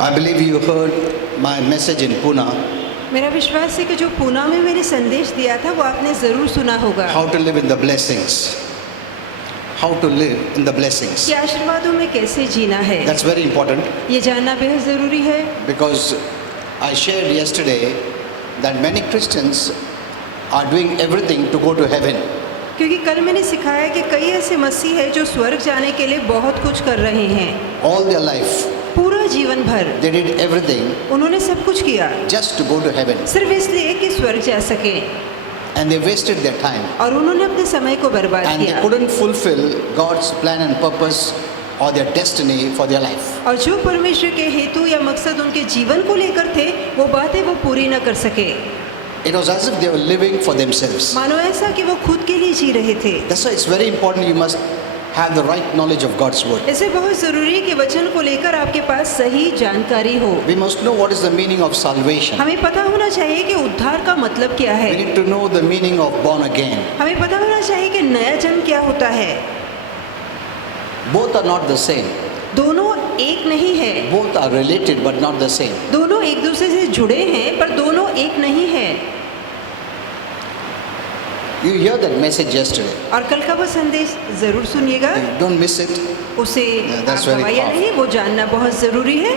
I believe you heard my message in Pune, मेरा विश्वास है कि जो पूना में मैंने संदेश दिया था वो आपने ज़रूर सुना होगा how to live in the blessings. How to live in the blessings. कि आशीर्वादों में कैसे जीना है। That's very important ये जानना बेहद ज़रूरी है because I shared yesterday that many Christians are doing everything to go to heaven. क्योंकि कल मैंने सिखाया कि कई ऐसे मसीह हैं जो स्वर्ग जाने के लिए बहुत कुछ कर रहे हैं। All their life पूरा जीवन भर they did everything उन्होंने सब कुछ किया just to go to heaven, सिर्फ इसलिए कि स्वर्ग जा सके and they wasted their time और उन्होंने अपने समय को बर्बाद and they किया couldn't fulfill God's plan and purpose or their destiny for their life. और जो परमेश्वर के हेतु या मकसद उनके जीवन को लेकर थे वो बातें वो पूरी न कर सके। It was as if they were living for themselves. मानो ऐसा कि वो खुद के लिए जी रहे थे। That's why it's very important you must have the right knowledge of God's word. ऐसे बहुत ज़रूरी है कि वचन को लेकर आपके पास सही जानकारी हो। We must know what is the meaning of salvation. हमें पता होना चाहिए कि उद्धार का मतलब क्या We है। need to know the meaning of born again. हमें पता होना चाहिए कि नया जन्म क्या होता है। Both are not the same. दोनों एक नहीं है, Both are related but not the same. दोनों एक दूसरे से जुड़े हैं पर दोनों एक नहीं है। You hear that message yesterday. और कल का वो संदेश जरूर सुनिएगा, Don't miss it. उसे Yeah, that's आप very गवाया powerful. नहीं, वो जानना बहुत ज़रूरी है।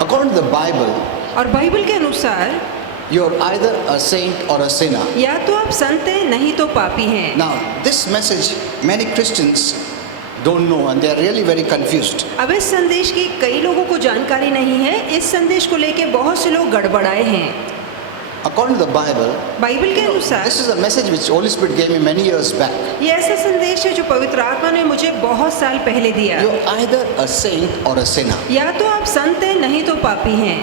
According to the Bible, और बाइबल के अनुसार you're either a saint or a sinner. या तो आप संत हैं नहीं तो पापी हैं। Now, this message many Christians don't know and they are really very confused. अब इस संदेश की कई लोगों को जानकारी नहीं है। इस संदेश को लेके बहुत से लोग गड़बड़ाए हैं। According to the Bible, Bible के अनुसार this is a message which Holy Spirit gave me many years back. ये ऐसा संदेश है जो पवित्र आत्मा ने मुझे बहुत साल पहले दिया। You're either a saint or a sinner. या तो आप संत हैं नहीं तो पापी हैं।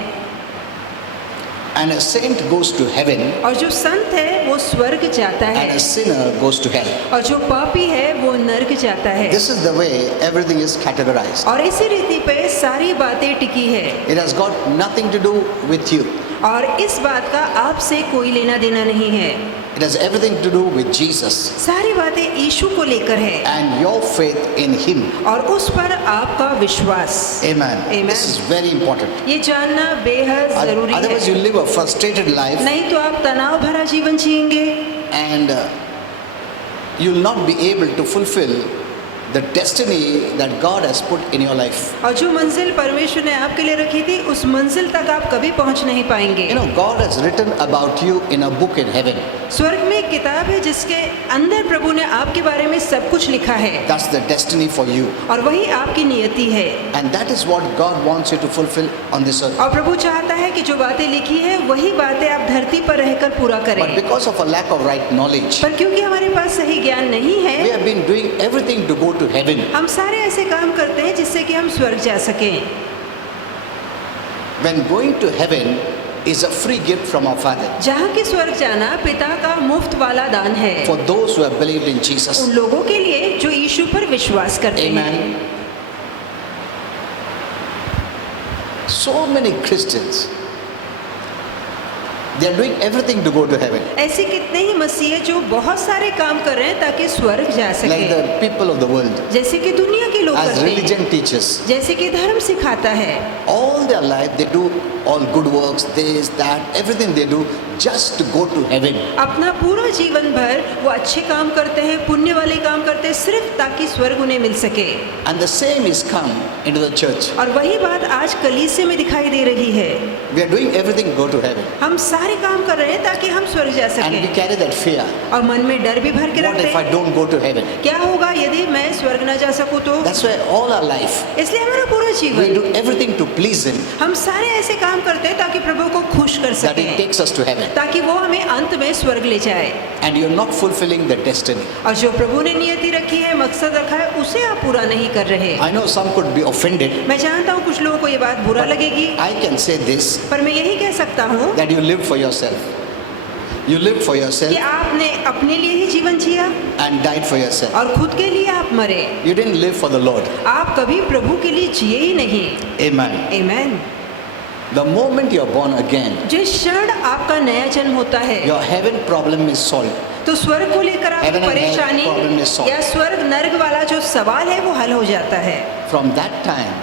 And a saint goes to heaven और जो संत है वो स्वर्ग जाता है and a sinner goes to hell. और जो पापी है वो नर्क जाता है। This is the way everything is categorized. और इसी रीति पे सारी बातें टिकी है It has got nothing to do with you. और इस बात का आपसे कोई लेना देना नहीं है। It has everything to do with Jesus सारी बातें यीशु को लेकर है and your faith in Him. और उस पर आपका विश्वास। Amen. Amen. This is very important. ये जानना बेहद जरूरी Otherwise, है, you live a frustrated life नहीं तो आप तनाव भरा जीवन जिएंगे and you'll not be able to fulfill the destiny that God has put in your life. और जो मंजिल परमेश्वर ने आपके लिए रखी थी उस मंजिल तक आप कभी पहुंच नहीं पाएंगे। You know, God has written about you in a book in heaven. स्वर्ग में एक किताब है जिसके अंदर प्रभु ने आपके बारे में सब कुछ लिखा है That's the destiny for you. और वही आपकी नियति है। And that is what God wants you to fulfill on this earth. और प्रभु चाहता है कि जो बातें लिखी है वही बातें आप धरती पर रहकर पूरा करें। But because of a lack of right knowledge, पर क्योंकि हमारे पास सही ज्ञान नहीं we है, have been doing everything to go to heaven. हम सारे ऐसे काम करते हैं जिससे कि हम स्वर्ग जा सकें। When going to heaven is a free gift from our Father जहाँ की स्वर्ग जाना पिता का मुफ्त वाला दान है for those who have believed in Jesus. उन लोगों के लिए जो यीशु पर विश्वास करते हैं। Amen. So many Christians, they are doing everything to go to heaven. ऐसे कितने ही मसीह हैं जो बहुत सारे काम कर रहे हैं ताकि स्वर्ग जा Like सके, the people of the world, जैसे कि दुनिया के लोग as करते हैं, religion teaches. जैसे कि धर्म सिखाता है। All their life they do all good works, this, that, everything they do just to go to heaven. अपना पूरा जीवन भर वो अच्छे काम करते हैं, पुण्य वाले काम करते हैं सिर्फ ताकि स्वर्ग उन्हें मिल सके। And the same is come into the church. और वही बात आज कलीसिया में दिखाई दे रही है। We are doing everything to go to heaven. हम सारे काम कर रहे हैं ताकि हम स्वर्ग जा And we सकें carry that fear. और मन में डर भी भर के What रखते if I हैं, don't go to heaven? क्या होगा यदि मैं स्वर्ग न जा सकूं तो। That's why all our life इसलिए हमारा पूरा we जीवन do everything to please Him, हम सारे ऐसे काम करते हैं ताकि प्रभु को खुश कर that He सकें, takes us to heaven. ताकि वो हमें अंत में स्वर्ग ले जाए। And you're not fulfilling the destiny. और जो प्रभु ने नियति रखी है, मकसद रखा है, उसे आप पूरा नहीं कर रहे। I know some could be offended. मैं जानता हूँ कुछ लोगों को ये बात बुरा लगेगी, I can say this, पर मैं यही कह सकता हूँ that you live for yourself. You lived for yourself कि आपने अपने लिए ही जीवन जिया and died for yourself. और खुद के लिए आप मरे। You didn't live for the Lord. आप कभी प्रभु के लिए जिए ही नहीं। Amen. आमीन। The moment you are born again, जिस क्षण आपका नया जन्म होता है your heaven problem is solved. तो स्वर्ग को लेकर आपकी Heaven and hell परेशानी problem is solved. या स्वर्ग नर्क वाला जो सवाल है वो हल हो जाता है। From that time,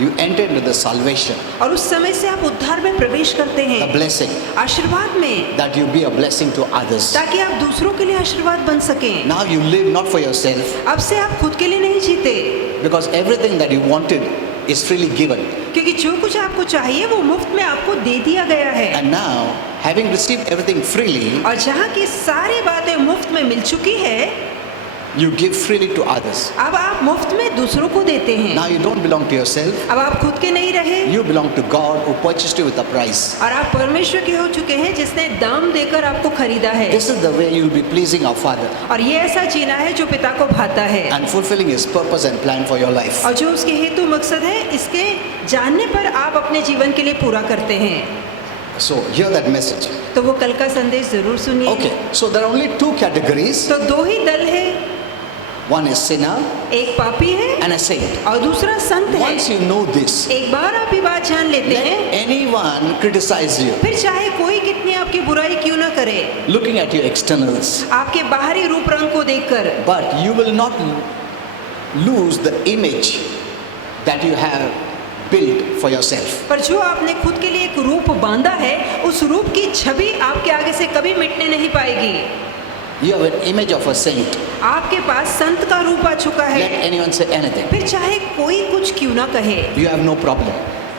you enter into the salvation, और उस समय से आप उद्धार में प्रवेश करते the हैं, blessing, आशीर्वाद में, that you be a blessing to others. ताकि आप दूसरों के लिए आशीर्वाद बन सकें। Now you live not for yourself, अब से आप खुद के लिए नहीं जीते, because everything that you wanted is freely given. क्योंकि जो कुछ आपको चाहिए वो मुफ्त में आपको दे दिया गया है। And now, having received everything freely, और जहाँ की सारी बातें मुफ्त में मिल चुकी है, you give freely to others. अब आप मुफ्त में दूसरों को देते हैं। Now you don't belong to yourself, अब आप खुद के नहीं रहे, you belong to God who purchased you with a price. और आप परमेश्वर के हो चुके हैं जिसने दाम देकर आपको खरीदा है। This is the way you will be pleasing our Father और ये ऐसा जीना है जो पिता को भाता है, and fulfilling His purpose and plan for your life. और जो उसके हेतु मकसद है इसके जानने पर आप अपने जीवन के लिए पूरा करते हैं। So hear that message. तो वो कल का संदेश जरूर सुनिए। Okay, so there are only two categories. तो दो ही दल है, One is sinner एक पापी है and a saint. और दूसरा संत है। Once you know this, एक बार आप ये बात जान लेते let हैं, anyone criticize you, फिर चाहे कोई कितनी आपकी बुराई क्यों ना करे, looking at your externals, आपके बाहरी रूप रंग को देखकर, but you will not lose the image that you have built for yourself. पर जो आपने खुद के लिए एक रूप बांधा है, उस रूप की छवि आपके आगे से कभी मिटने नहीं पाएगी। You have an image of a saint. आपके पास संत का रूप आ चुका Let है, anyone say anything. फिर चाहे कोई कुछ क्यों ना कहे, You have no problem,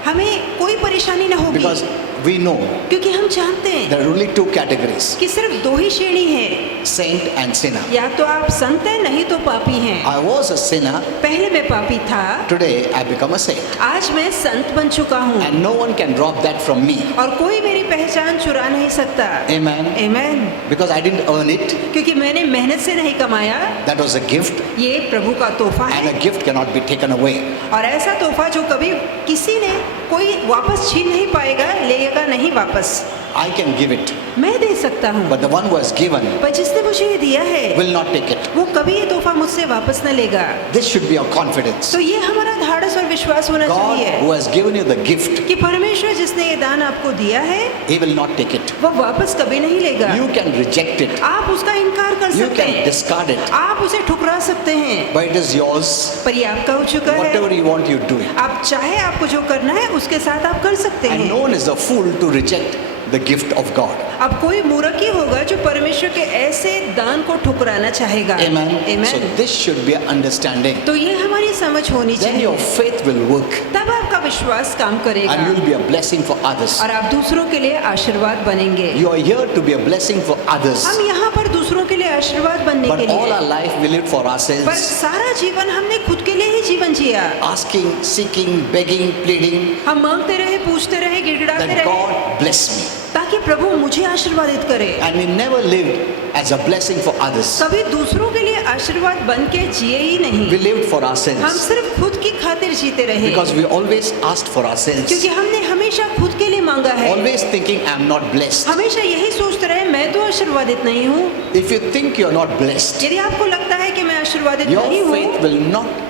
हमें कोई परेशानी ना होगी, because we know क्योंकि हम जानते हैं there are only two categories, कि सिर्फ दो ही श्रेणी है, saint and sinner. या तो आप संत हैं नहीं तो पापी हैं। I was a sinner, पहले मैं पापी था, today I become a saint. आज मैं संत बन चुका हूँ, And no one can rob that from me. और कोई मेरी पहचान चुरा नहीं सकता। Amen. आमीन। Because I didn't earn it, क्योंकि मैंने मेहनत से नहीं कमाया, that was a gift, ये प्रभु का तोहफा and है, a gift cannot be taken away. और ऐसा तोहफा जो कभी किसी ने कोई वापस छीन नहीं पाएगा, लेगा नहीं वापस। I can give it, मैं दे सकता हूँ, but the one who has given पर जिसने मुझे ये दिया है will not take it. वो कभी ये तोहफा मुझसे वापस न लेगा। This should be our confidence. तो ये हमारा धाड़स और विश्वास होना God चाहिए who has given you the gift, कि परमेश्वर जिसने ये दान आपको दिया है He will not take it. वो वापस कभी नहीं लेगा। You can reject it, आप उसका इनकार कर you सकते can हैं, discard it, आप उसे ठुकरा सकते हैं, but it is yours. पर ये आपका हो चुका है। Whatever you want, you do it. आप चाहे आपको जो करना है उसके साथ आप कर सकते And no हैं। one is a fool to reject the gift of God. अब कोई मूर्ख ही होगा जो परमेश्वर के ऐसे दान को ठुकराना चाहेगा। Amen. Amen। So this should be an understanding. तो ये हमारी समझ होनी Then your चाहिए, faith will work, तब आपका विश्वास काम करेगा and you will be a blessing for others. और आप दूसरों के लिए आशीर्वाद बनेंगे। You are here to be a blessing for others, हम यहाँ पर दूसरों के लिए आशीर्वाद बनने but के all लिए, our life we lived for पर ourselves, सारा जीवन हमने खुद के लिए ही जीवन जिया। asking, seeking, begging, pleading हम मांगते रहे, पूछते रहे, गिड़गिड़ाते that रहे, God bless me. ताकि प्रभु मुझे आशीर्वादित करे। And we never lived as a blessing for others. कभी दूसरों के लिए आशीर्वाद बन के जिए ही We नहीं, lived for हम ourselves सिर्फ खुद की खातिर जीते रहे, because we always asked for ourselves, क्योंकि हमने हमेशा खुद के लिए मांगा है, always thinking I am not blessed. हमेशा यही सोचते रहे मैं तो आशीर्वादित नहीं हूँ। If you think you are not blessed, यदि आपको लगता है कि मैं आशीर्वादित your नहीं हूँ, faith will not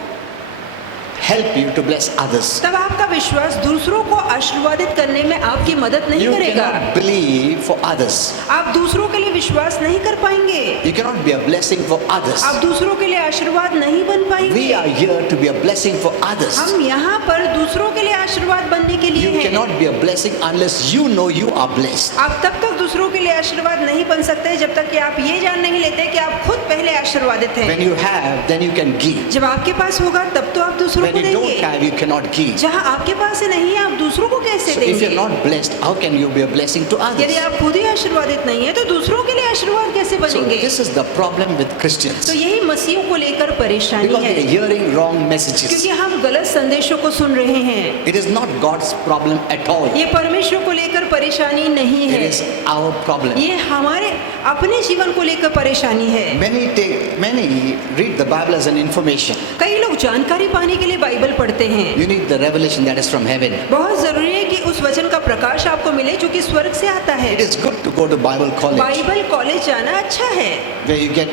help you to bless others. तब आपका विश्वास दूसरों को आशीर्वादित करने में आपकी मदद नहीं You करेगा। cannot believe for others. आप दूसरों के लिए विश्वास नहीं कर पाएंगे, You cannot be a blessing for others. आप दूसरों के लिए आशीर्वाद नहीं बन We पाएंगे। are here to be a blessing for others. हम यहाँ पर दूसरों के लिए आशीर्वाद बनने के लिए You हैं। cannot be a blessing unless you know you are blessed. आप तब तक दूसरों के लिए आशीर्वाद नहीं बन सकते जब तक कि आप ये जान नहीं लेते कि आप खुद पहले आशीर्वादित हैं। When you have, then you can give. जब आपके पास होगा तब तो आप दूसरों When को you don't देंगे, have, you cannot give. जहाँ आपके पास नहीं है आप दूसरों को कैसे So if देंगे? you're not blessed, how can you be a blessing to यदि others? आप खुद ही आशीर्वादित नहीं है तो दूसरों के लिए आशीर्वाद कैसे So बनेंगे? this is the problem with Christians. तो यही मसीहों को लेकर परेशानी Because है, they are hearing wrong messages. क्योंकि हम गलत संदेशों को सुन रहे हैं। It is not God's problem at all. ये परमेश्वर को लेकर परेशानी नहीं It है, is our problem. ये हमारे अपने जीवन को लेकर परेशानी है। Many read the Bible as an information. कई लोग जानकारी पाने के लिए बाइबल पढ़ते हैं। You need the revelation that is from heaven. बहुत जरूरी है कि उस वचन का प्रकाश आपको मिले जो कि स्वर्ग से आता है। It is good to go to Bible college Bible college जाना अच्छा है, where you get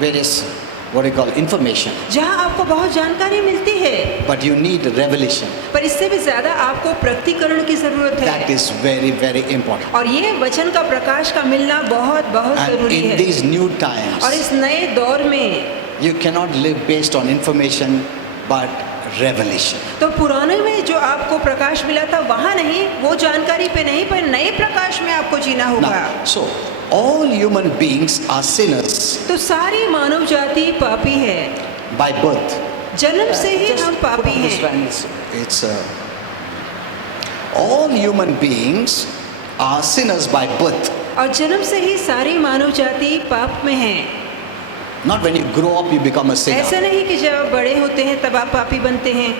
various what do you call information, जहाँ आपको बहुत जानकारी मिलती है, but you need revelation. पर इससे भी ज्यादा आपको प्रकटीकरण की जरूरत That है। is very, very important. और ये वचन का प्रकाश का मिलना बहुत बहुत And जरूरी in है। these new और times, इस नए दौर में you cannot live based on information, but revelation. तो पुराने में जो आपको प्रकाश मिला था वहाँ नहीं, वो जानकारी पे नहीं, पर नए प्रकाश में आपको जीना होगा। Now, so all human beings are sinners तो सारी मानव जाति पापी है, by birth. जन्म से ही Just हम put पापी on this हैं। line, it's all human beings are sinners by birth. और जन्म से ही सारी मानव जाति पाप में है। Not when you grow up you become a sinner. ऐसा नहीं कि जब आप बड़े होते हैं तब आप पापी बनते हैं।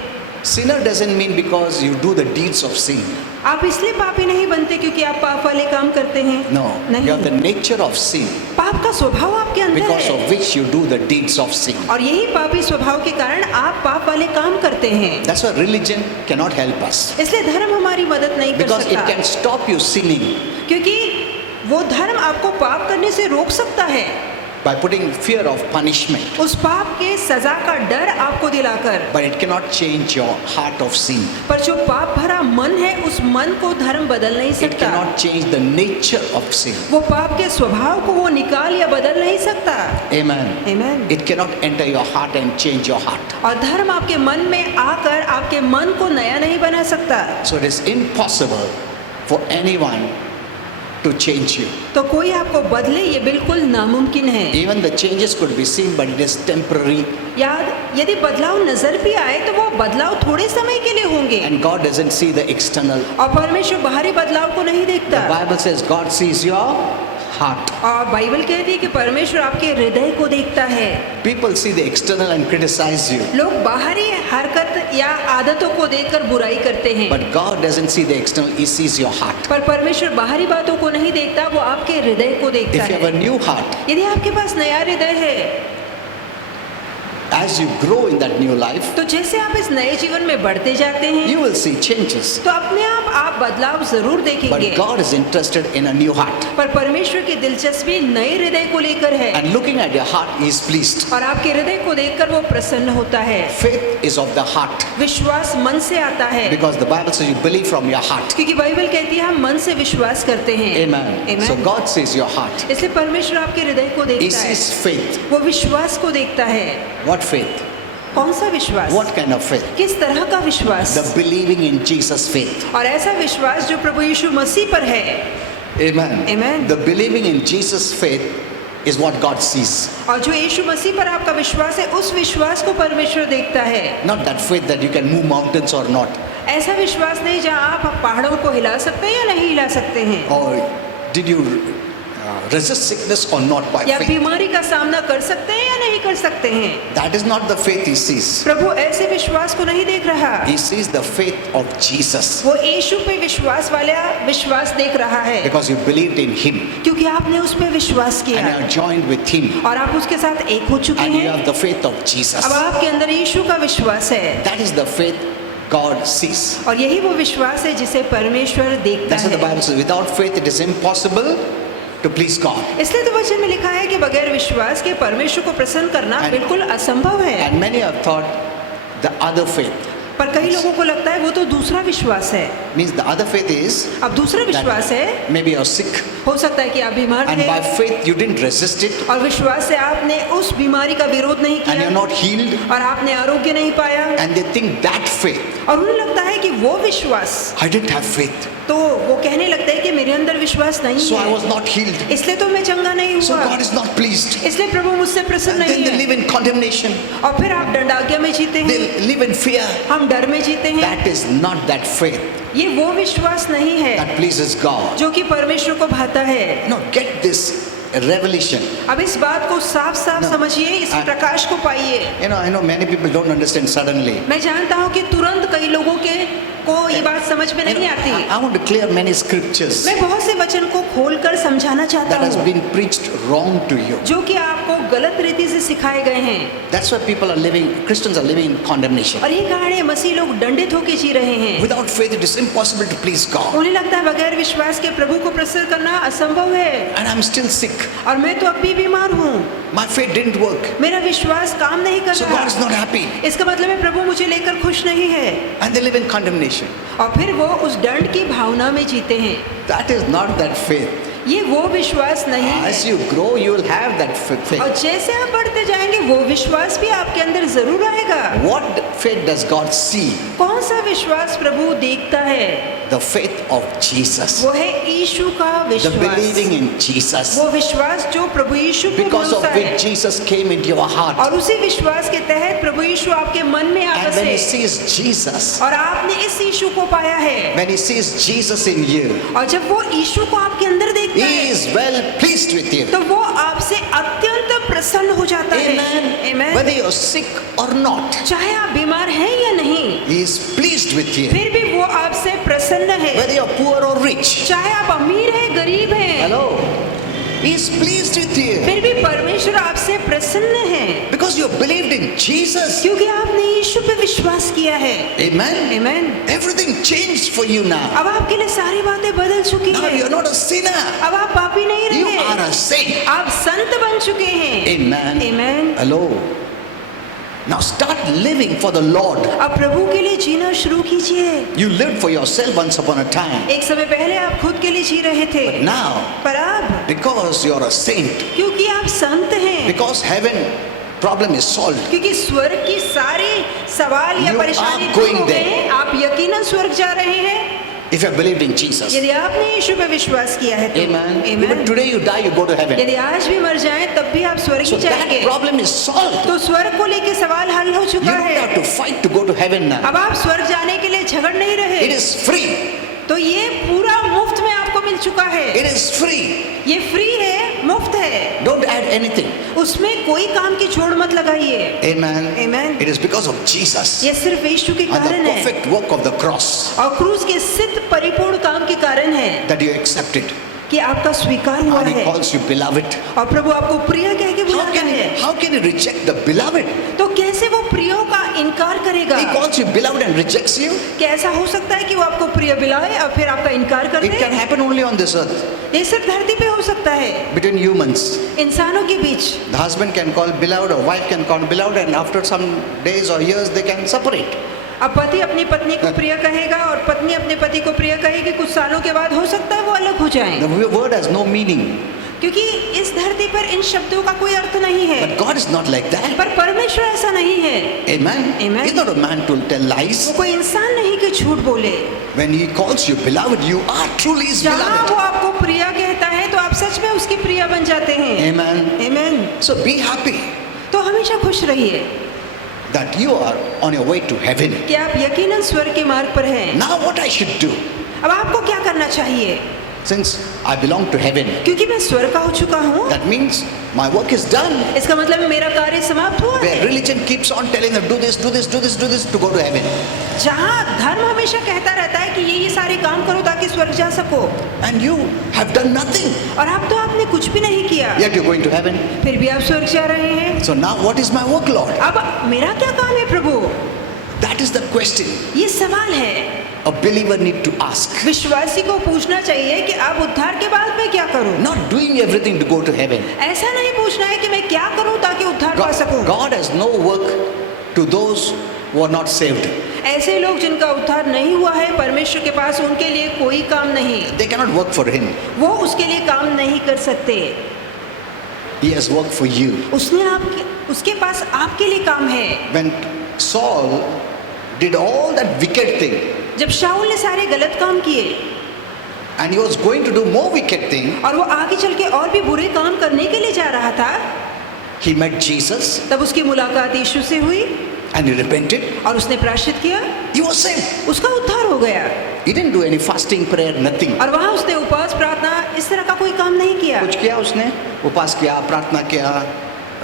Sinner doesn't mean because you do the deeds of sin. आप इसलिए पापी नहीं बनते क्योंकि आप पाप वाले काम करते हैं। No, you have the नहीं, nature of sin पाप का स्वभाव आपके अंदर because है of which you do the deeds of sin. और यही पापी स्वभाव के कारण आप पाप वाले काम करते हैं। That's why religion cannot help us इसलिए धर्म हमारी मदद नहीं कर because it सकता, can stop you sinning क्योंकि वो धर्म आपको पाप करने से रोक सकता है, by putting fear of punishment, उस पाप के सजा का डर आपको दिलाकर। but it cannot change your heart of sin. पर जो पाप भरा मन है, उस मन को धर्म बदल नहीं It सकता। cannot change the nature of sin. वो पाप के स्वभाव को वो निकाल या बदल नहीं सकता। Amen. Amen. It cannot enter your heart and change your heart. और धर्म आपके मन में आकर आपके मन को नया नहीं बना सकता। So it is impossible for anyone to change you. तो कोई आपको बदले ये बिल्कुल नामुमकिन है। Even the changes could be seen, but it is temporary. यदि बदलाव नजर भी आए तो वो बदलाव थोड़े समय के लिए होंगे And God doesn't see the external. और परमेश्वर बाहरी बदलाव को नहीं The देखता। Bible says God sees your heart. और बाइबल कहती है कि परमेश्वर आपके हृदय को देखता है। People see the external and criticize you. लोग बाहरी हरकत या आदतों को देखकर बुराई करते हैं, But God doesn't see the external, He sees your heart. पर परमेश्वर बाहरी बातों को नहीं देखता, वो आपके हृदय को देखता If you have है। a new heart, यदि आपके पास नया हृदय है, as you grow in that new life, तो जैसे आप इस नए जीवन में बढ़ते जाते हैं you will see changes. तो अपने आप बदलाव जरूर देखेंगे। But God is interested in a new heart. पर परमेश्वर की दिलचस्पी नए हृदय को लेकर है And looking at your heart, He is pleased. और आपके हृदय को देखकर वो प्रसन्न होता है। Faith is of the heart. विश्वास मन से आता है, Because the Bible says you believe from your heart. क्योंकि बाइबल कहती है हम मन से विश्वास करते हैं। Amen. Amen. So God sees your heart. इसलिए परमेश्वर आपके हृदय को He देखता है, sees faith. वो विश्वास को देखता है। What faith? कौन सा विश्वास? What kind of faith? किस तरह का विश्वास? The believing in Jesus faith. और ऐसा विश्वास जो प्रभु यीशु मसीह पर है। Amen. Amen. The believing in Jesus faith is what God sees. और जो यीशु मसीह पर आपका विश्वास है, उस विश्वास को परमेश्वर देखता है। Not that faith that you can move mountains or not. ऐसा विश्वास नहीं जहाँ आप पहाड़ों को हिला सकते हैं या नहीं हिला सकते हैं, Or did you resist sickness or not by या faith? बीमारी का सामना कर सकते हैं या नहीं कर सकते हैं। That is not the faith He sees. प्रभु ऐसे विश्वास को नहीं देख रहा, He sees the faith of Jesus. वो यीशु पे विश्वास वाला विश्वास देख रहा है, Because you believed in Him क्योंकि आपने उस पे विश्वास and you किया are joined with Him और आप उसके साथ एक हो चुके and you हैं। have the faith of Jesus. अब आपके अंदर यीशु का विश्वास है That is the faith God sees. और यही वो विश्वास है जिसे परमेश्वर देखता That's what the है। Bible says. Without faith it is impossible to please God. इसलिए तो वचन में लिखा है कि बगैर विश्वास के परमेश्वर को प्रसन्न करना And- बिल्कुल असंभव है। And many have thought the other faith. पर कई लोगों को लगता है वो तो दूसरा विश्वास है। Means the other faith is अब दूसरा विश्वास है, that maybe you're sick हो सकता है कि आप बीमार and by थे faith you didn't resist it और विश्वास से आपने उस बीमारी का विरोध नहीं and you're किया not healed और आपने आरोग्य नहीं पाया and they think that faith, और उन्हें लगता है कि वो विश्वास, I didn't have faith, तो वो कहने लगता है कि मेरे अंदर विश्वास नहीं so I है, was not healed, इसलिए तो मैं चंगा नहीं so हुआ, God is not pleased. इसलिए प्रभु मुझसे प्रसन्न And then नहीं they है। live in condemnation, और फिर आप दंडाज्ञा में जीते हैं, they live in fear. हम डर में जीते हैं। That is not that faith ये वो विश्वास नहीं है that pleases God. जो कि परमेश्वर को भाता है। No, get this revelation. अब इस बात को साफ साफ No. समझिए, इस प्रकाश को पाइए। I know many people don't understand suddenly. मैं जानता हूँ कि तुरंत कई लोगों को ये बात समझ में नहीं आती। I want to clear many scriptures मैं बहुत से वचन को खोलकर समझाना चाहता that has हूँ been preached wrong to you. जो कि आपको गलत रीति से सिखाए गए हैं। That's why people are living, Christians are living in condemnation. और ये कारण है मसीह लोग दंडित होकर जी रहे हैं। Without faith, it is impossible to please God. उन्हें लगता है बगैर विश्वास के प्रभु को प्रसन्न करना असंभव है। And I'm still sick. और मैं तो अब भी बीमार हूँ, My faith didn't work. मेरा विश्वास काम नहीं कर So रहा। God is not happy. इसका मतलब है प्रभु मुझे लेकर खुश नहीं है। And they live in condemnation. और फिर वो उस दंड की भावना में जीते हैं। That is not that faith. ये वो विश्वास नहीं है। As you grow, you will have that faith. और जैसे आप बढ़ते जाएंगे वो विश्वास भी आपके अंदर जरूर आएगा। What faith does God see? कौन सा विश्वास प्रभु देखता है? The faith of Jesus. वो है यीशु का The विश्वास। believing in Jesus. वो विश्वास जो प्रभु यीशु पे Because of होता है। which Jesus came into your heart. और उसी विश्वास के तहत प्रभु यीशु आपके मन में आ And when he बसे। sees Jesus, और आपने इस यीशु को पाया है। when he sees Jesus in you, और जब वो यीशु को आपके अंदर देखता he है is well pleased with you. तो वो आपसे अत्यंत प्रसन्न हो जाता है। Amen. Amen. Whether you're sick or not, चाहे आप बीमार हैं या नहीं, he is pleased with you. फिर भी वो आपसे प्रसन्न है। Whether you're poor or rich, चाहे आप अमीर हैं गरीब हैं, hello, he is pleased with you. फिर भी परमेश्वर आपसे प्रसन्न है Because you believed in Jesus. क्योंकि आपने यीशु पे विश्वास किया है। Amen. Amen. Everything changed for you now. अब आपके लिए सारी बातें बदल चुकी Now है। you're not a sinner. अब आप पापी नहीं You रहे, are a saint. आप संत बन चुके हैं। Amen. Amen. Hello. Now start living for the Lord. अब प्रभु के लिए जीना शुरू कीजिए। You lived for yourself once upon a time. एक समय पहले आप खुद के लिए जी रहे थे, But now, पर अब because you're a saint, क्योंकि आप संत हैं, because heaven problem is solved, क्योंकि स्वर्ग की सारी सवाल या You परेशानी are दूर going हो गए there. हैं, आप यकीनन स्वर्ग जा रहे हैं if you have believed in Jesus. यदि आपने यीशु पे विश्वास किया है तो। Amen. Amen. Even today you die, you go to heaven. यदि आज भी मर जाएं तब भी आप स्वर्ग So ही जाएंगे। that problem is solved. तो स्वर्ग को लेके सवाल हल हो You चुका don't have है। to fight to go to heaven now. अब आप स्वर्ग जाने के लिए झगड़ नहीं रहे। It is free. तो ये पूरा मुफ्त में आपको मिल चुका है। It is free. ये फ्री है, मुफ्त है, Don't add anything. उसमें कोई काम की जोड़ मत लगाइए। Amen. Amen. It is because of Jesus ये सिर्फ यीशु के and the कारण है perfect work of the cross और क्रूस के सिद्ध परिपूर्ण काम के कारण है that you accepted. कि आपका स्वीकार हुआ And he है। calls you beloved. और प्रभु आपको प्रिय कह के How बुलाता can है। how can you reject the beloved? तो कैसे वो प्रियो का इनकार करेगा? He calls you beloved and rejects you. क्या ऐसा हो सकता है कि वो आपको प्रिय बुलाए और फिर आपका इनकार कर It can they? happen only on this earth ये सिर्फ धरती पे हो सकता है, between humans. इंसानों के बीच। The husband can call beloved or wife can call beloved, and after some days or years they can separate. अब पति अपनी पत्नी को प्रिय कहेगा और पत्नी अपने पति को प्रिय कहेगी, कुछ सालों के बाद हो सकता है वो अलग हो जाएं। The word has no meaning, क्योंकि इस धरती पर इन शब्दों का कोई अर्थ नहीं है। but God is not like that. पर परमेश्वर ऐसा नहीं है। Amen. Amen. He's not a man to tell lies. वो कोई इंसान नहीं कि झूठ बोले। When he calls you beloved, you are truly his जहाँ वो beloved. आपको प्रिय कहता है तो आप सच में उसकी प्रिय बन जाते हैं। Amen. Amen. So be happy तो हमेशा खुश रहिए that you are on your way to heaven. कि आप यकीनन स्वर्ग के मार्ग पर हैं। Now what I should do? अब आपको क्या करना चाहिए? Since I belong to heaven, क्योंकि मैं स्वर्ग का हो चुका हूँ, that means my work is done. इसका मतलब है मेरा कार्य समाप्त हुआ Where है। religion keeps on telling them, do this, do this, do this, do this to go to heaven. जहाँ धर्म हमेशा कहता रहता है कि ये सारे काम करो ताकि स्वर्ग जा सको, And you have done nothing. और अब तो आपने कुछ भी नहीं किया, Yet you're going to heaven. फिर भी आप स्वर्ग जा रहे हैं। So now what is my work, Lord? अब मेरा क्या काम है प्रभु? That is the question ये सवाल है a believer need to ask. विश्वासी को पूछना चाहिए कि अब उद्धार के बाद मैं क्या करूं? Not doing everything to go to heaven. ऐसा नहीं पूछना है कि मैं क्या करूं ताकि उद्धार पा सकूं। God has no work to those who are not saved. ऐसे लोग जिनका उद्धार नहीं हुआ है, परमेश्वर के पास उनके लिए कोई काम नहीं। They cannot work for him. वो उसके लिए काम नहीं कर सकते। He has worked for you. उसके पास आपके लिए काम है। When Saul did all that wicked thing, जब शाऊल ने सारे गलत काम किए and he was going to do more wicked thing, और वो आगे चल के और भी बुरे काम करने के लिए जा रहा था, he met Jesus तब उसकी मुलाकात यीशु से हुई and he repented. और उसने प्रायश्चित किया, He was saved. उसका उद्धार हो गया। He didn't do any fasting, prayer, nothing. और वहाँ उसने उपवास प्रार्थना इस तरह का कोई काम नहीं किया। कुछ किया उसने? उपवास किया, प्रार्थना किया,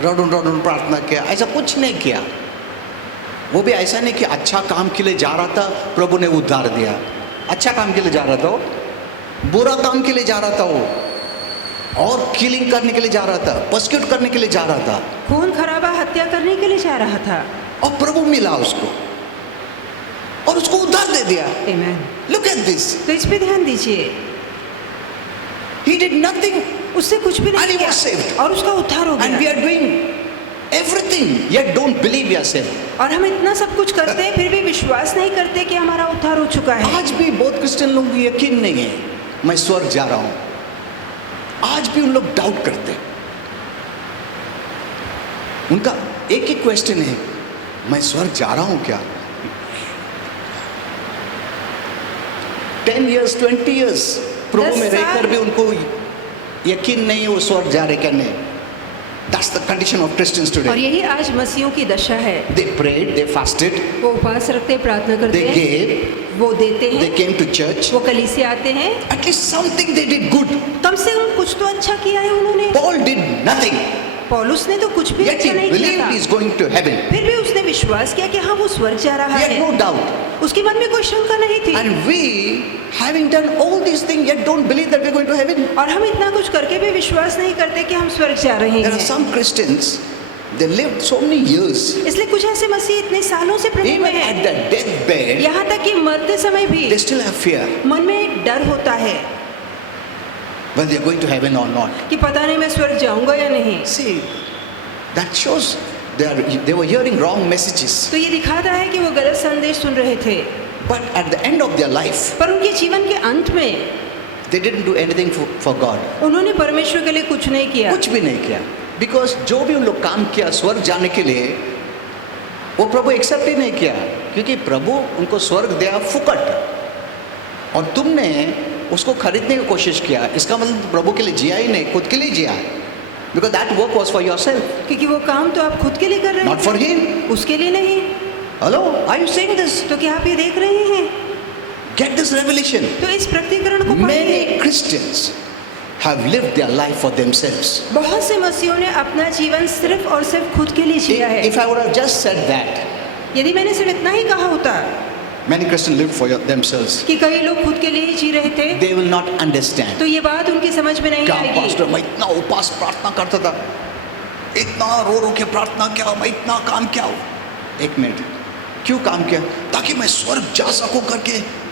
रोडून रोडून प्रार्थना किया, ऐसा कुछ नहीं किया. वो भी ऐसा नहीं कि अच्छा काम के लिए जा रहा था, प्रभु ने उद्धार दिया। अच्छा काम के लिए जा रहा था वो, बुरा काम के लिए जा रहा था वो, और किलिंग करने के लिए जा रहा था, पर्सिक्यूट करने के लिए जा रहा था, खून खराबा हत्या करने के लिए जा रहा था, और प्रभु मिला उसको और उसको उद्धार दे दिया। आमेन। लुक एट दिस, तो इस पे ध्यान दीजिए, ही डिड नथिंग उससे कुछ भी And नहीं he किया was saved. और उसका उद्धार हो and we गया। are doing everything yet don't believe we are saved. और हम इतना सब कुछ करते हैं फिर भी विश्वास नहीं करते कि हमारा उद्धार हो चुका है। आज भी बहुत क्रिश्चियन लोगों को यकीन नहीं है मैं स्वर्ग जा रहा हूं, आज भी उन लोग डाउट करते हैं। उनका एक ही क्वेश्चन है, मैं स्वर्ग जा रहा हूं क्या? 10 years 20 years प्रभु 10 में रहकर साल। भी उनको यकीन नहीं है वो स्वर्ग जा रहे क्या नहीं। That's the condition of Christians और today. यही आज मसीहों की दशा है। They prayed, they fasted, वो उपवास रखते, प्रार्थना करते they हैं, gave, वो देते they हैं, came to church. वो कलीसिया आते हैं। At least something they did good. कम से कम कुछ तो अच्छा किया है उन्होंने। Paul did nothing, पौलुस ने तो कुछ भी yet he अच्छा नहीं किया believed था, he is going to heaven. फिर भी उसने विश्वास किया कि हाँ वो स्वर्ग जा रहा He had है। no doubt. उसके मन में कोई शंका नहीं थी। And we, having done all these things, yet don't believe that we're going to heaven. और हम इतना कुछ करके भी विश्वास नहीं करते कि हम स्वर्ग जा रहे There are हैं। some Christians, they lived so many years, इसलिए कुछ ऐसे मसीह इतने सालों से प्रभु में even at हैं, their deathbed, यहाँ तक कि मरते समय भी they still have fear मन में एक डर होता है whether they're going to heaven or not. कि पता नहीं मैं स्वर्ग जाऊंगा या नहीं। See, that shows they were hearing wrong messages. तो ये दिखाता है कि वो गलत संदेश सुन रहे थे, But at the end of their life, पर उनके जीवन के अंत में they didn't do anything for God. उन्होंने परमेश्वर के लिए कुछ नहीं किया। कुछ भी नहीं किया, बिकॉज जो भी उन लोग काम किया स्वर्ग जाने के लिए, वो प्रभु एक्सेप्ट ही नहीं किया, क्योंकि प्रभु उनको स्वर्ग दिया फुकट, और तुमने उसको खरीदने की कोशिश किया। इसका मतलब प्रभु के लिए जिया ही नहीं, खुद के लिए जिया, because that work was for your सेल्फ, क्योंकि वो काम तो आप खुद के लिए कर रहे नॉट फॉर हिम। हैं, उसके लिए नहीं। Hello, are you seeing this? तो क्या आप ये देख रहे हैं? Get this revelation. तो इस प्रकटीकरण को पढ़िए। Many Christians have lived their life for themselves. बहुत से मसीहों ने अपना जीवन सिर्फ और सिर्फ खुद के लिए जिया है। If I would have just said that, यदि मैंने सिर्फ इतना ही कहा होता many Christians live for themselves, कि कई लोग खुद के लिए ही जी रहे थे, they will not understand. तो ये बात उनकी समझ में नहीं क्या आएगी। पास्टर, मैं इतना उपवास प्रार्थना करता था, इतना रो रो के प्रार्थना किया, मैं इतना काम किया। एक मिनट, क्यों काम किया? ताकि मैं स्वर्ग जा सकूं करके।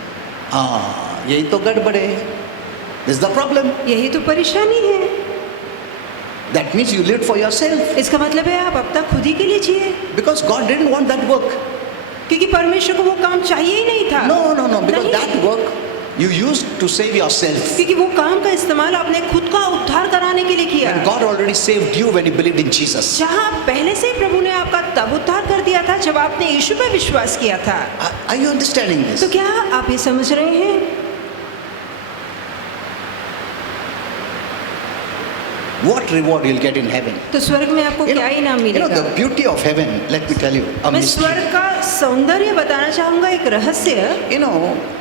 हाँ, यही तो गड़बड़ है। This is the problem. यही तो परेशानी है। That means you lived for yourself, इसका मतलब है आप अब तक खुद ही के लिए जिए, because God didn't want that work. क्योंकि परमेश्वर को वो काम चाहिए ही नहीं था। No, because नहीं। that work you used to save yourself. क्योंकि वो काम का इस्तेमाल आपने खुद का उद्धार कराने के लिए किया। And God already saved you when you believed in Jesus. जहाँ पहले से ही प्रभु ने आपका तब उद्धार कर दिया था जब आपने यीशु पर विश्वास किया था। Are you understanding this? तो क्या आप ये समझ रहे हैं? What reward you'll get in heaven? तो स्वर्ग में आपको क्या इनाम मिलेगा? the beauty of heaven, let me tell you, a मैं mystery. स्वर्ग का सौंदर्य बताना चाहूंगा, एक रहस्य।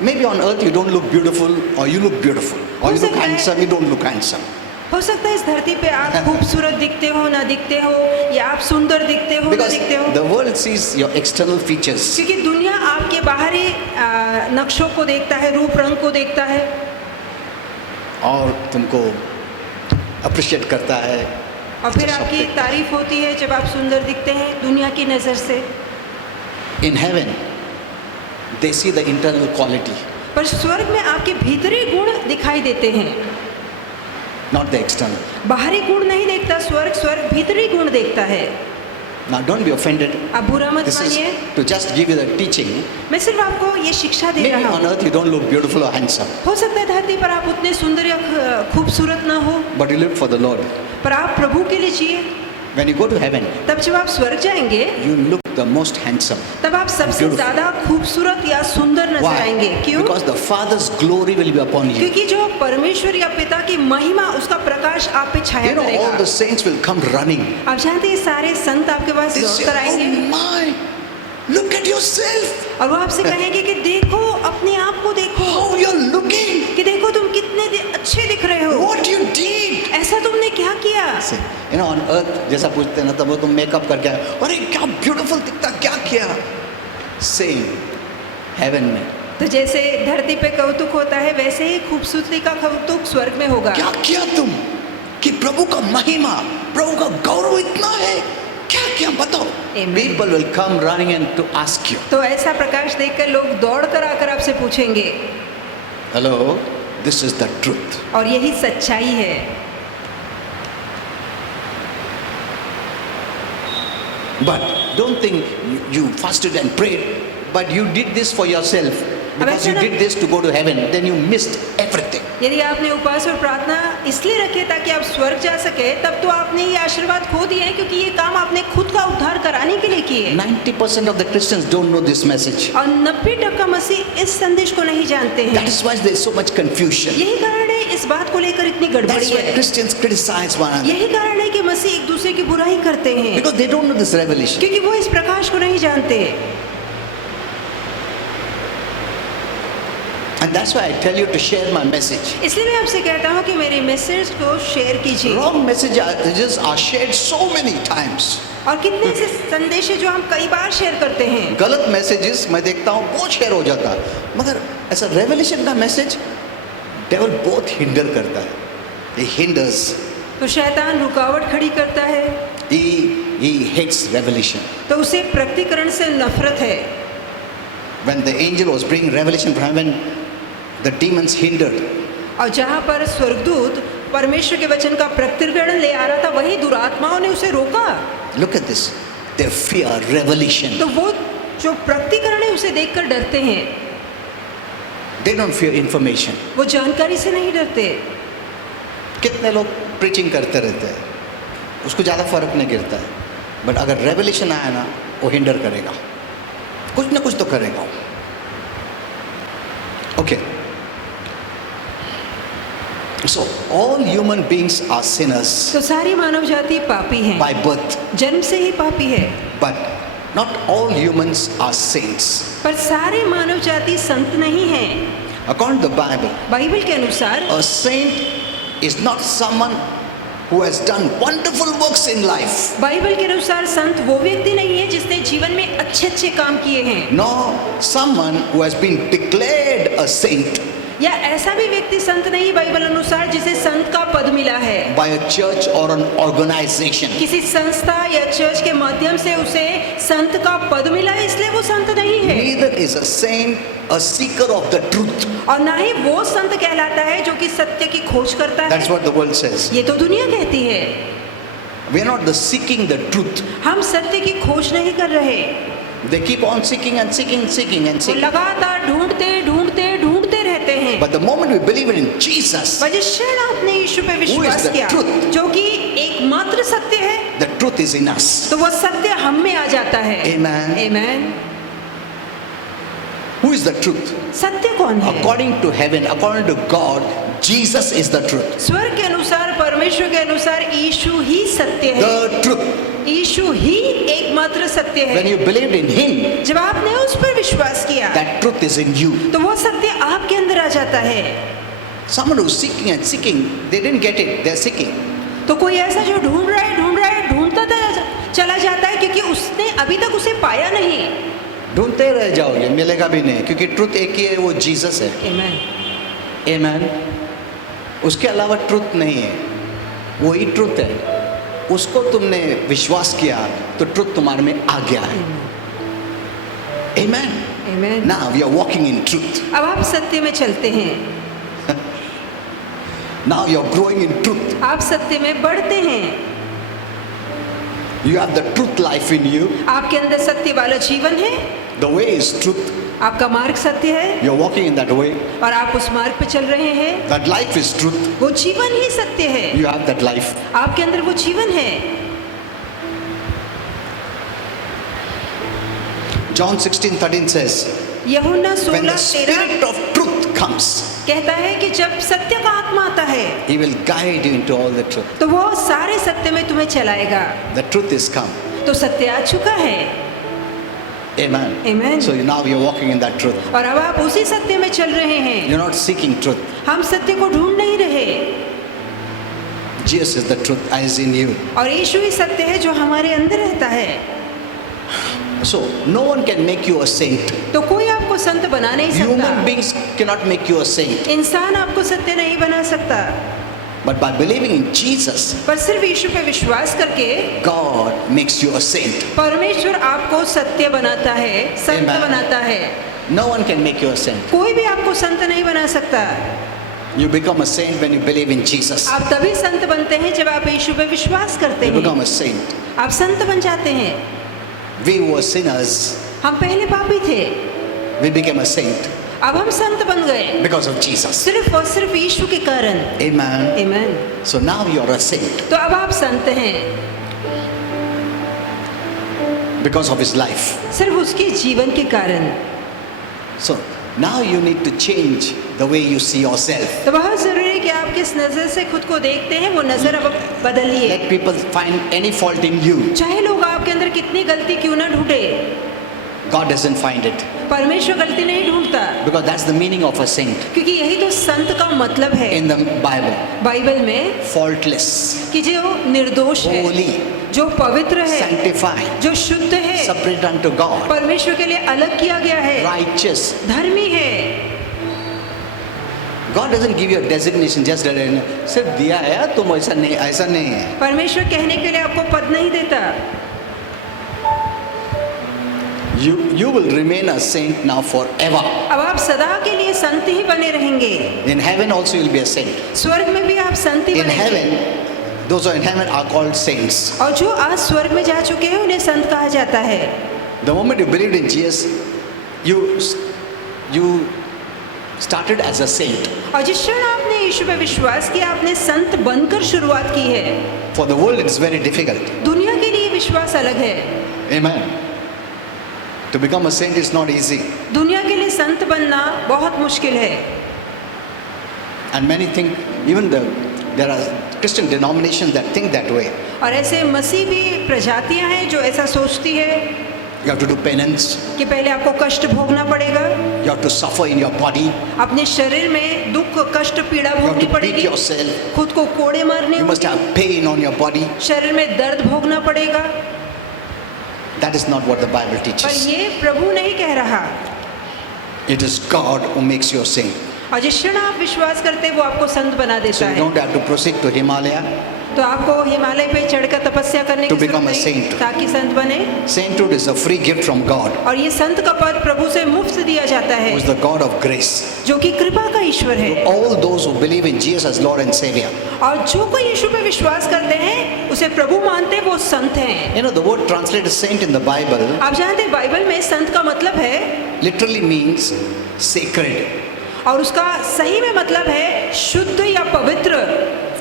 Maybe on earth you don't look beautiful, or you look beautiful, or हो you look सकता है- handsome, you don't look handsome. हो सकता है इस धरती पे आप खूबसूरत दिखते हो ना दिखते हो, या आप सुंदर दिखते हो ना Because दिखते हो, the world sees your external features. क्योंकि दुनिया आपके बाहरी नक्शों को देखता है, रूप रंग को देखता है, और तुमको अप्रिशिएट करता है। और फिर आपकी तारीफ होती है जब आप सुंदर दिखते हैं दुनिया की नज़र से। In heaven, they see the internal quality, पर स्वर्ग में आपके भीतरी गुण दिखाई देते हैं, not the external. बाहरी गुण नहीं देखता स्वर्ग भीतरी गुण देखता है। Now don't be offended. आप बुरा मत This is मानिए, to just give you the teaching. मैं सिर्फ आपको ये शिक्षा दे Maybe रहा on हूँ। earth you don't look beautiful or handsome, हो सकता है धरती पर आप उतने सुंदर या खूबसूरत ना हो, but you live for the Lord. पर आप प्रभु के लिए जिए। When you go to heaven, तब जब आप स्वर्ग जाएंगे you look the most handsome. तब आप सबसे Beautiful. ज्यादा खूबसूरत या सुंदर नजर आएंगे। Why? क्यों? Because the Father's glory will be upon you. क्योंकि जो परमेश्वर या पिता की महिमा, उसका प्रकाश आप पे छाया All करेगा। the saints will come running. आप जानते हैं सारे संत आपके पास They say, दौड़ कर आएंगे oh my, look at yourself. और वो आपसे कहेंगे कि देखो अपने आप को देखो, How you're looking. कि देखो तुम कितने अच्छे दिख रहे हो, What you did. ऐसा तुमने क्या किया। See, on earth जैसा पूछते हैं ना, तब वो तुम मेकअप करके आए, अरे क्या ब्यूटीफुल दिखता, क्या किया? same heaven में. तो जैसे धरती पे कौतुक होता है वैसे ही खूबसूरती का कौतुक स्वर्ग में होगा। क्या किया तुम कि प्रभु का महिमा, प्रभु का गौरव इतना है, क्या क्या बताओ. Amen. People will come running and to ask you. तो ऐसा प्रकाश देखकर लोग दौड़ कर आकर आपसे पूछेंगे। Hello, this is the truth. और यही सच्चाई है। But don't think you fasted and prayed, but you did this for yourself. Because you did this to go to heaven, then you missed everything. यदि आपने उपवास और प्रार्थना इसलिए रखे ताकि आप स्वर्ग जा सके, तब तो आपने ये आशीर्वाद खो दिए हैं, क्योंकि ये काम आपने खुद का उद्धार कराने के लिए किए। 90% of the Christians don't know this message. और 90% मसीह इस संदेश को नहीं जानते हैं। That is why there is so much confusion. यही कारण है इस बात को लेकर इतनी गड़बड़ी That's why है। Christians criticize one another. यही कारण है कि मसीह एक दूसरे की बुराई करते हैं, Because they don't know this revelation. क्योंकि वो इस प्रकाश को नहीं जानते। And that's why I tell you to share my message. इसलिए मैं आपसे कहता हूँ कि मेरे मैसेज को शेयर कीजिए। Wrong messages are shared so many times. और कितने ऐसे संदेश हैं जो हम कई बार शेयर करते हैं। गलत मैसेजेस मैं देखता हूँ बहुत शेयर हो जाता है, मगर ऐसा रेवलेशन का मैसेज डेविल बहुत हिंडर करता है. He hinders. तो शैतान रुकावट खड़ी करता है। He hates revelation. तो उसे प्रकटीकरण से नफरत है। When the angel was bringing revelation from heaven, the demons hindered. और जहाँ पर स्वर्गदूत परमेश्वर के वचन का प्रकटीकरण ले आ रहा था, वही दुरात्माओं ने उसे रोका। Look at this. They fear revelation. तो वो जो प्रकटीकरण है उसे देखकर डरते हैं। They don't fear information. वो जानकारी से नहीं डरते। कितने लोग प्रीचिंग करते रहते हैं, उसको ज़्यादा फर्क नहीं गिरता है, बट अगर रेवलेशन आया ना, वो हिंडर करेगा, कुछ ना कुछ तो करेगा. Okay, so all human beings are sinners तो सारी मानव जाति पापी है, बाय बर्थ, जन्म से ही पापी है। But not all humans are saints. पर सारे मानव जाति संत नहीं है। According to the Bible, Bible के अनुसार a saint is not someone who has done wonderful works in life. Bible के अनुसार संत वो व्यक्ति नहीं है जिसने जीवन में अच्छे अच्छे काम किए हैं। No, someone who has been declared a saint या ऐसा भी व्यक्ति संत नहीं बाइबल अनुसार जिसे संत का पद मिला है by a church or an organization. किसी संस्था या चर्च के माध्यम से उसे संत का पद मिला है, इसलिए वो संत नहीं है। Neither is a saint a seeker of the truth. और ना ही वो संत कहलाता है जो कि सत्य की खोज करता That's है। what the world says. ये तो दुनिया कहती है। We are not the seeking the truth. हम सत्य की खोज नहीं कर रहे। They keep on seeking and seeking and seeking and वो seeking. लगातार ढूंढते रहते हैं। But the moment we believe in Jesus, पर जिस क्षण आपने यीशु पे विश्वास the किया, truth? जो कि एकमात्र सत्य है, the truth is in us. तो वो सत्य हम में आ जाता है। Amen. Amen. Who is the truth? सत्य कौन है? According to heaven, according to God, Jesus is the truth. स्वर्ग के अनुसार, परमेश्वर के अनुसार यीशु ही सत्य है। The truth. यीशु ही एकमात्र सत्य When है। you believed in Him, जब आपने उस पर विश्वास किया, that truth is in you. तो वो सत्य आपके अंदर आ जाता है। Someone who's seeking and seeking, they didn't get it. They're seeking. तो कोई ऐसा जो ढूंढता चला जाता है, क्योंकि उसने अभी तक उसे पाया नहीं। ढूंढते रह जाओगे, मिलेगा भी नहीं, क्योंकि ट्रुथ एक ही है, वो जीसस है. Amen. Amen. उसके अलावा ट्रुथ नहीं है, वही ट्रुथ है. उसको तुमने विश्वास किया तो ट्रुथ तुम्हारे में आ गया है. Amen. Amen. Now we are walking in truth. अब आप सत्य में चलते हैं। Now you are growing in truth. आप सत्य में बढ़ते हैं। You have the truth life in you. आपके अंदर सत्य वाला जीवन है। The way is truth. आपका मार्ग सत्य है You are walking in that way. और आप उस मार्ग पे चल रहे हैं। That life is truth. वो जीवन ही सत्य है। You have that life. आपके अंदर वो जीवन है। John 16:13 says, यूहन्ना when the 16:13 spirit of truth comes, कहता है कि जब सत्य का आत्मा आता है, He will guide you into all the truth. तो वो सारे सत्य में तुम्हें चलाएगा। The truth is come. तो सत्य आ चुका है। Amen. Amen. So now you're walking in that truth. और अब आप उसी सत्य में चल रहे हैं। You're not seeking truth. हम सत्य को ढूंढ नहीं रहे। Jesus is the truth as in you. और यीशु ही सत्य है जो हमारे अंदर रहता है। So, no one can make you a saint. तो कोई आपको संत बना नहीं सकता। Human beings cannot make you a saint. इंसान आपको सत्य नहीं बना सकता, But by believing in Jesus, पर सिर्फ यीशु पे विश्वास करके God makes you a saint. परमेश्वर आपको सत्य बनाता है, संत Amen. बनाता है। No one can make you a saint. कोई भी आपको संत नहीं बना सकता। You become a saint when you believe in Jesus. आप तभी संत बनते हैं जब आप यीशु पे विश्वास करते You हैं, become a saint. आप संत बन जाते हैं। We were sinners. हम पहले पापी थे, We became a saint अब हम संत बन गए because of Jesus. सिर्फ और सिर्फ यीशु के कारण। Amen. आमीन। So now you are a saint तो अब आप संत हैं because of his life. सिर्फ उसके जीवन के कारण। So now you need to change the way you see yourself. तो बहुत जरूरी है कि आप किस नजर से खुद को देखते हैं वो नजर अब बदलिए। Let people find any fault in you. चाहे लोग आपके अंदर कितनी गलती क्यों ना ढूंढे, God doesn't find it परमेश्वर गलती नहीं ढूंढता, because that's the meaning of a saint क्योंकि यही तो संत का मतलब है in the Bible. बाइबल में, Faultless, कि जो निर्दोष है, holy, जो पवित्र है, sanctified, जो शुद्ध है, separate unto God, परमेश्वर के लिए अलग किया गया है, righteous. धर्मी है। God doesn't give you a designation just that सिर्फ दिया है तुम ऐसा नहीं है. परमेश्वर कहने के लिए आपको पद नहीं देता। You will remain a saint now forever. अब आप सदा के लिए संत ही बने रहेंगे। In heaven also you will be a saint. स्वर्ग में भी आप संत ही In बनेंगे। heaven, those who are in heaven are called saints. और जो आज स्वर्ग में जा चुके हैं उन्हें संत कहा जाता है। The moment you believed in Jesus, you started as a saint. और जिस क्षण आपने यीशु पे विश्वास किया, आपने संत बनकर शुरुआत की है। For the world it's very difficult. दुनिया के लिए विश्वास अलग है। Amen. To become a saint is not easy. दुनिया के लिए संत बनना बहुत मुश्किल है। And many think, even there are Christian denominations that think that way. और ऐसे मसीह भी प्रजातियां हैं जो ऐसा सोचती है You have to do penance. कि पहले आपको कष्ट भोगना पड़ेगा, You have to suffer in your body. अपने शरीर में दुख, कष्ट, पीड़ा You have भोगनी to beat पड़ेगी, yourself. खुद को कोड़े मारने You must होंगे, have pain on your body. शरीर में दर्द भोगना पड़ेगा। That is not what the Bible पर teaches. ये प्रभु नहीं कह रहा। It is God who makes you a saint. और जिस क्षण आप विश्वास करते हैं वो आपको संत बना So देता you है। don't have to proceed to Himalaya. तो आपको हिमालय पे चढ़कर तपस्या करने To की become जरूरत a नहीं saint. ताकि संत बने। Sainthood is a free gift from God, और ये संत का पद प्रभु से मुफ्त दिया जाता who है, is the God of grace. जो कि कृपा का ईश्वर है। All those who believe in Jesus as Lord and Savior. और जो कोई यीशु पे विश्वास करते हैं, उसे प्रभु मानते हैं, वो संत हैं। You know, the word translated saint in the Bible आप जानते हैं बाइबल में संत का मतलब है, literally means sacred, और उसका सही में मतलब है शुद्ध या पवित्र,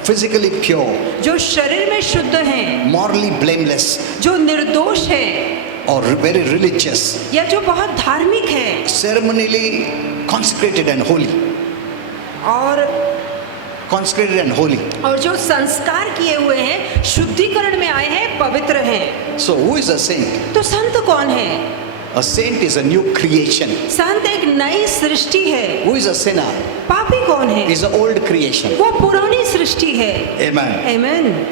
physically pure, जो शरीर में शुद्ध हैं, morally blameless, जो निर्दोष हैं, or very religious, या जो बहुत धार्मिक है, ceremonially consecrated and holy. और जो संस्कार किए हुए हैं, शुद्धिकरण में आए हैं, पवित्र हैं। So who is a saint? तो संत कौन है? A saint is a new creation. संत एक नई सृष्टि है। Who is a sinner? पापी कौन है? Is an old creation. वो पुरानी सृष्टि है। Amen. आमीन।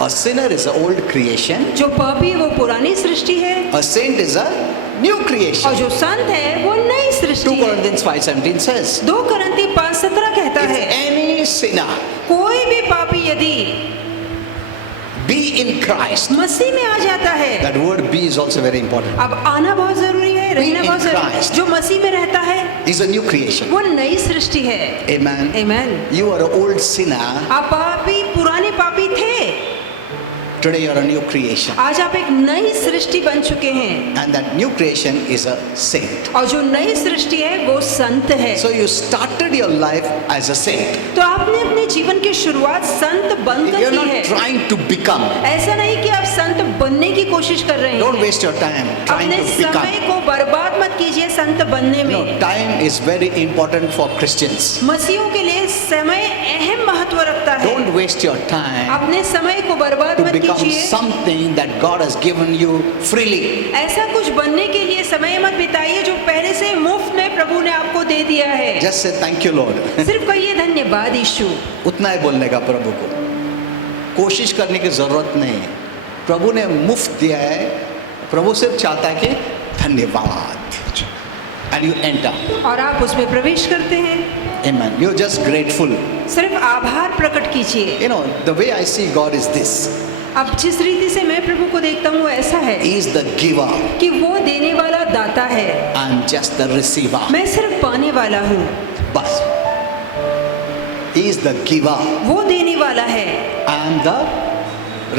A sinner is an old creation. जो पापी है वो पुरानी सृष्टि है, A saint is a new और creation. जो संत है वो नई 2 सृष्टि है। Corinthians 5:17 says, 2 Corinthians 5:17 कहता if है, any sinner कोई भी पापी यदि be in Christ. मसीह में आ जाता है, That word be is also very important. अब आना बहुत जरूरी है, रहना in बहुत जरूरी है। Christ. जो मसीह में रहता है Is a new creation. वो नई सृष्टि है। Amen. आमीन। You are an old sinner. आप पापी, पुराने पापी थे, Today you are a new creation. आज आप एक नई सृष्टि बन चुके हैं, And that new creation is a saint. और जो नई सृष्टि है वो संत है। So you started your life as a saint. तो आपने अपने जीवन की शुरुआत संत बनकर You're की not है। trying to become. ऐसा नहीं कि आप संत बनने की कोशिश कर रहे Don't हैं। waste your time trying अपने to become. समय को बर्बाद मत कीजिए संत बनने No, में। time is very important for Christians. मसीहों के लिए समय अहम महत्व रखता है। Don't waste your time अपने समय को बर्बाद to मत become कीजिए। something that God has given you freely. ऐसा कुछ बनने के लिए समय मत बिताइए जो पहले से मुफ्त में प्रभु ने आपको दे दिया है। Just say thank you Lord. सिर्फ कहिए धन्यवाद यीशु। उतना ही बोलने का प्रभु को, कोशिश करने की जरूरत नहीं है। प्रभु ने मुफ्त दिया है, प्रभु सिर्फ चाहता है कि धन्यवाद, एंड यू एंटर, और आप उसमें प्रवेश करते हैं। आमेन, यू आर जस्ट ग्रेटफुल। सिर्फ आभार प्रकट कीजिए। You know, the way I see God is this. अब जिस रीति से मैं प्रभु को देखता हूँ वो ऐसा है He is the giver. कि वो देने वाला दाता है, I am just the receiver. मैं सिर्फ पाने वाला हूँ। बस. He is the giver. वो देने वाला है I am the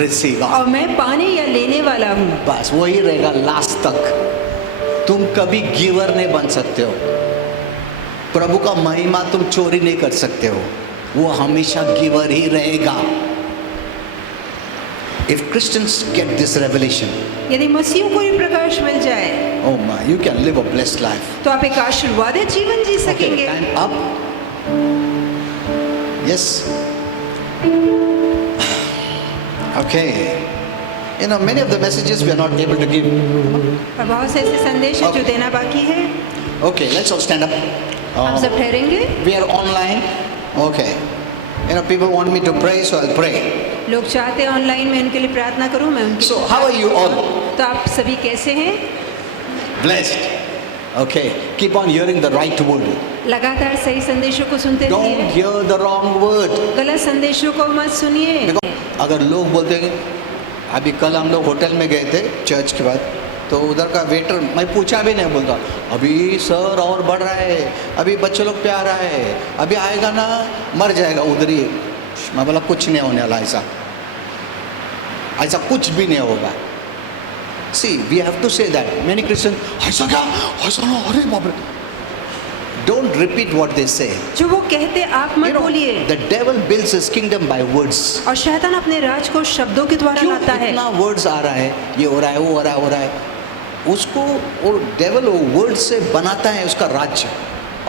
receiver. और मैं पाने या लेने वाला हूँ। बस वही रहेगा लास्ट तक। तुम कभी गिवर नहीं बन सकते हो। प्रभु का महिमा तुम चोरी नहीं कर सकते हो। वो हमेशा गिवर ही रहेगा। If Christians get this revelation, यदि मसीहों को ये प्रकाश मिल जाए oh my, you can live a blessed life. तो आप एक आशीर्वादित जीवन जी Okay, सकेंगे। time up. Yes. Okay. You know, many of the messages we are not able to give. और बहुत से ऐसे संदेश हैं जो Okay. देना बाकी है। Okay, let's all stand up. हम सब ठहरेंगे। We are online. Okay. You know, people want me to pray, so I'll pray. लोग चाहते हैं ऑनलाइन में उनके लिए प्रार्थना करूं, मैं उनकी। So, how are you all? तो आप सभी कैसे हैं? Blessed. Okay. Keep on hearing the right word. लगातार सही संदेशों को सुनते Don't रहिए, hear the wrong word. गलत संदेशों को मत सुनिए। देखो, अगर लोग बोलते हैं कि अभी कल हम लोग होटल में गए थे चर्च के बाद, तो उधर का वेटर, मैं पूछा भी नहीं, बोलता अभी सर और बढ़ रहा है, अभी बच्चे लोग पे आ रहा है, अभी आएगा ना मर जाएगा उधर ही। मैं बोला कुछ नहीं होने वाला, ऐसा ऐसा कुछ भी नहीं होगा। See we have to say that. Many Christian ऐसा क्या, ऐसा ना, अरे बाप रे। डोंट रिपीट व्हाट दे से। जो वो कहते आप मत बोलिए। The devil builds his kingdom by words. और शैतान अपने राज को शब्दों के द्वारा क्यों लाता है। इतना वर्ड्स आ रहा है, ये हो रहा है, वो हो रहा है, हो रहा है, उसको वो डेविल वो वर्ड से बनाता है उसका राज्य।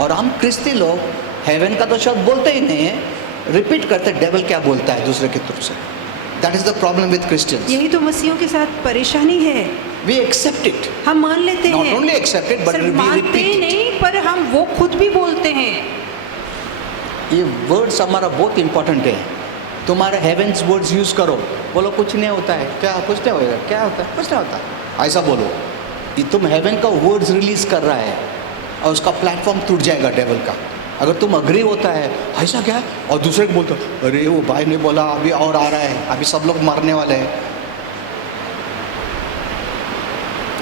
और हम क्रिस्ती लोग हेवन का तो शब्द बोलते ही नहीं है, रिपीट करते डेविल क्या बोलता है दूसरे की तरफ से। That is the problem with Christians. यही तो मसीहों के साथ परेशानी है। वी एक्सेप्ट इट, हम मान लेते नॉट हैं, ओनली एक्सेप्ट इट बट सिर्फ वी मानते ही रिपीट। नहीं पर हम वो खुद भी बोलते हैं। ये वर्ड्स हमारा बहुत इंपॉर्टेंट है। तुम्हारे हेवेंस वर्ड्स यूज करो। बोलो कुछ नहीं होता है, क्या कुछ नहीं होगा, क्या होता है, कुछ नहीं होता, ऐसा बोलो। ये तुम हेवन का वर्ड्स रिलीज कर रहा है और उसका प्लेटफॉर्म टूट जाएगा डेविल का। अगर तुम अग्री होता है ऐसा क्या, और दूसरे को बोलते हो अरे वो भाई ने बोला अभी और आ रहा है, अभी सब लोग मरने वाले हैं।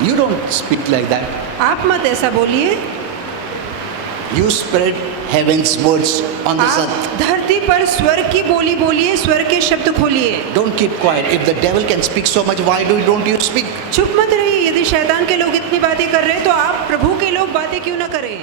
You don't speak like that. आप मत ऐसा बोलिए। You spread heaven's words on this earth. आप धरती पर स्वर्ग की बोली बोलिए, स्वर्ग के शब्द खोलिए। Don't keep quiet. If the devil can speak so much, why don't you speak? चुप मत रहिए। यदि शैतान के लोग इतनी बातें कर रहे हैं तो आप प्रभु के लोग बातें क्यों ना करें।